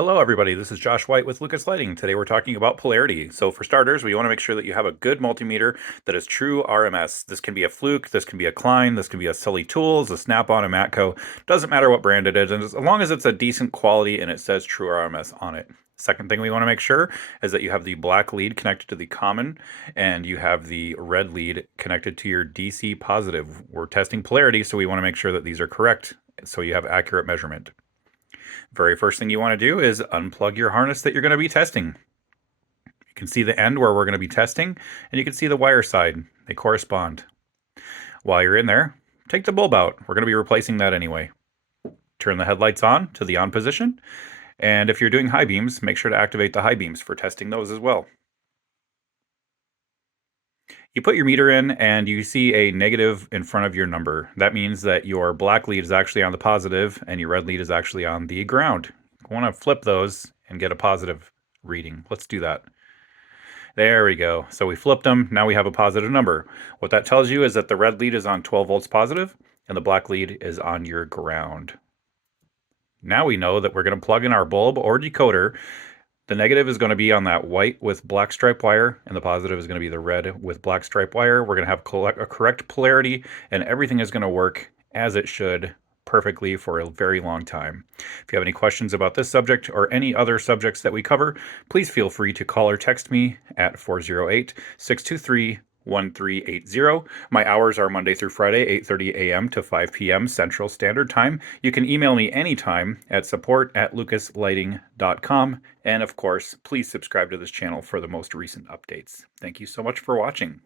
Hello, everybody. This is Josh White with Lucas Lighting. Today we're talking about polarity. So for starters, we want to make sure that you have a good multimeter that is true RMS. This can be a Fluke, this can be a Klein, this can be a Silly Tools, a Snap-on, a Matco. Doesn't matter what brand it is, and as long as it's a decent quality and it says true RMS on it. Second thing we want to make sure is that you have the black lead connected to the common and you have the red lead connected to your DC positive. We're testing polarity, so we want to make sure that these are correct so you have accurate measurement. Very first thing you want to do is unplug your harness that you're going to be testing. You can see the end where we're going to be testing, and you can see the wire side. They correspond. While you're in there, take the bulb out. We're going to be replacing that anyway. Turn the headlights on to the on position, and if you're doing high beams, make sure to activate the high beams for testing those as well. You put your meter in and you see a negative in front of your number. That means that your black lead is actually on the positive and your red lead is actually on the ground. You want to flip those and get a positive reading. Let's do that. There we go. So we flipped them. Now we have a positive number. What that tells you is that the red lead is on 12 volts positive and the black lead is on your ground. Now we know that we're going to plug in our bulb or decoder. The negative is going to be on that white with black stripe wire, and the positive is going to be the red with black stripe wire. We're going to have a correct polarity, and everything is going to work as it should perfectly for a very long time. If you have any questions about this subject or any other subjects that we cover, please feel free to call or text me at 408-623-1380. My hours are Monday through Friday, 8:30 a.m. to 5 p.m. Central Standard Time. You can email me anytime at support@lucaslighting.com. And of course, please subscribe to this channel for the most recent updates. Thank you so much for watching.